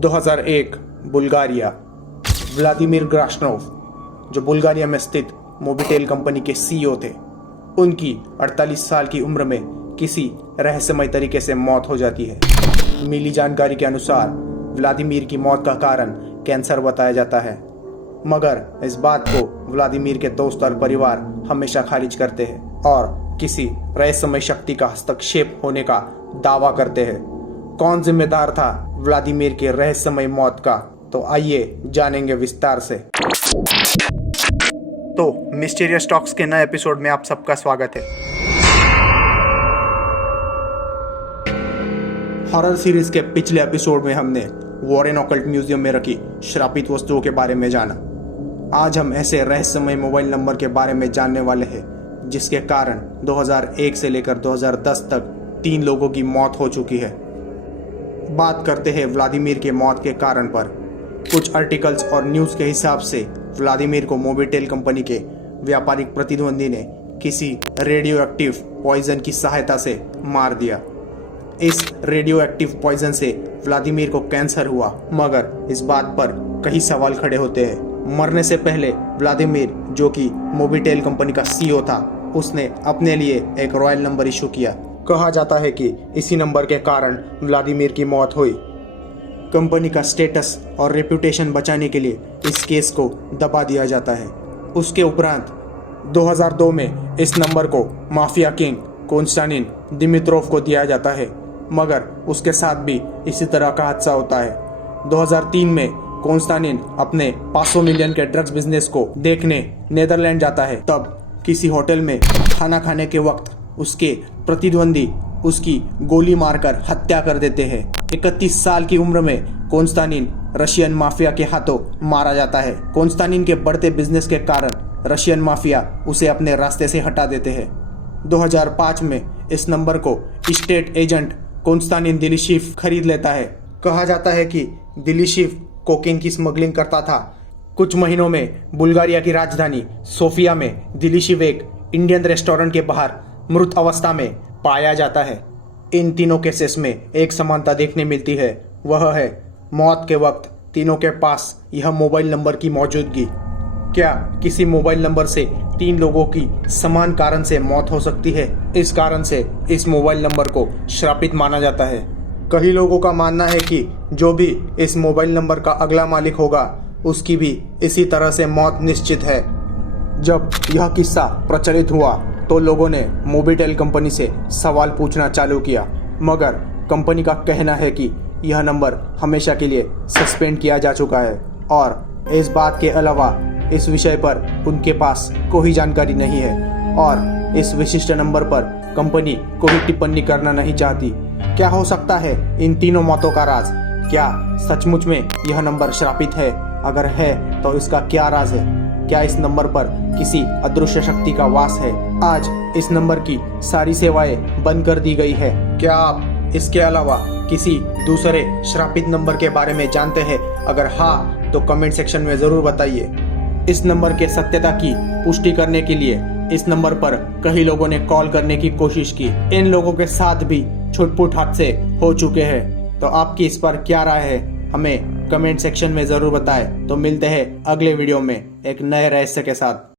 2001 Bulgaria. Vladimir ग्राशनोव, जो Bulgaria में स्थित मोबिटेल कंपनी के सीईओ थे, उनकी 48 साल की उम्र में किसी रहस्यमय तरीके से मौत हो जाती है। मिली जानकारी के अनुसार व्लादिमीर की मौत का कारण कैंसर बताया जाता है, मगर इस बात को व्लादिमीर के दोस्त और परिवार हमेशा खारिज करते हैं और किसी रहस्यमय शक्ति का हस्तक्षेप होने का दावा करते हैं। कौन जिम्मेदार था व्लादिमीर के रहस्यमय मौत का, तो आइए जानेंगे विस्तार से। तो मिस्टीरियस टॉक्स के नए एपिसोड में आप सबका स्वागत है। हॉरर सीरीज के पिछले एपिसोड में हमने वॉरेन ऑकल्ट म्यूजियम में रखी श्रापित वस्तुओं के बारे में जाना। आज हम ऐसे रहस्यमय मोबाइल नंबर के बारे में जानने वाले हैं जिसके कारण 2001 से लेकर 2010 तक 3 लोगों की मौत हो चुकी है। बात करते हैं व्लादिमीर के मौत के कारण पर। कुछ आर्टिकल्स और न्यूज़ के हिसाब से व्लादिमीर को मोबिटेल कंपनी के व्यापारिक प्रतिद्वंदी ने किसी रेडियो एक्टिव पॉइजन की सहायता से मार दिया। इस रेडियो एक्टिव पॉइजन से व्लादिमीर को कैंसर हुआ, मगर इस बात पर कई सवाल खड़े होते हैं। मरने से पहले व्लादिमीर, जो कि मोबिटेल कंपनी का सीईओ था, उसने अपने लिए एक रॉयल नंबर इशू किया। कहा जाता है कि इसी नंबर के कारण व्लादिमीर की मौत हुई। कंपनी का स्टेटस और रेपुटेशन बचाने के लिए इस केस को दबा दिया जाता है। उसके उपरांत 2002 में इस नंबर को माफिया किंग कॉन्स्टेंटिन दिमित्रोव को दिया जाता है, मगर उसके साथ भी इसी तरह का हादसा होता है। 2003 में कॉन्स्टेंटिन अपने 500 मिलियन के ड्रग्स बिजनेस को देखने नीदरलैंड जाता है। तब किसी होटल में खाना खाने के वक्त उसके प्रतिद्वंदी उसकी गोली मारकर हत्या कर देते हैं। 31 साल की उम्र में कॉन्स्टेंटिन रशियन माफिया के हाथों मारा जाता है। कॉन्स्टेंटिन के बढ़ते बिजनेस के कारण रशियन माफिया उसे अपने रास्ते से हटा देते हैं। 2005 में इस नंबर को स्टेट एजेंट कॉन्स्टेंटिन दिलीशिव खरीद लेता है। कहा जाता है कि दिलीशिव कोकेन की स्मगलिंग करता था। कुछ महीनों में बुल्गारिया की राजधानी सोफिया में दिलीशिव एक इंडियन रेस्टोरेंट के बाहर मृत अवस्था में पाया जाता है। इन तीनों केसेस में एक समानता देखने मिलती है, वह है मौत के वक्त तीनों के पास यह मोबाइल नंबर की मौजूदगी। क्या किसी मोबाइल नंबर से 3 लोगों की समान कारण से मौत हो सकती है? इस कारण से इस मोबाइल नंबर को श्रापित माना जाता है। कई लोगों का मानना है कि जो भी इस मोबाइल नंबर का अगला मालिक होगा, उसकी भी इसी तरह से मौत निश्चित है। जब यह किस्सा प्रचलित हुआ तो लोगों ने मोबिटेल कंपनी से सवाल पूछना चालू किया, मगर कंपनी का कहना है कि यह नंबर हमेशा के लिए सस्पेंड किया जा चुका है और इस बात के अलावा इस विषय पर उनके पास कोई जानकारी नहीं है और इस विशिष्ट नंबर पर कंपनी कोई टिप्पणी करना नहीं चाहती। क्या हो सकता है इन तीनों मौतों का राज? क्या सचमुच में यह नंबर श्रापित है? अगर है तो इसका क्या राज है? क्या इस नंबर पर किसी अदृश्य शक्ति का वास है? आज इस नंबर की सारी सेवाएं बंद कर दी गई है। क्या आप इसके अलावा किसी दूसरे श्रापित नंबर के बारे में जानते हैं? अगर हाँ, तो कमेंट सेक्शन में जरूर बताइए। इस नंबर के सत्यता की पुष्टि करने के लिए इस नंबर पर कई लोगों ने कॉल करने की कोशिश की। इन लोगों के साथ भी छुटपुट हादसे हो चुके हैं। तो आपकी इस पर क्या राय है? हमें कमेंट सेक्शन में जरूर बताएं। तो मिलते हैं अगले वीडियो में एक नए रहस्य के साथ।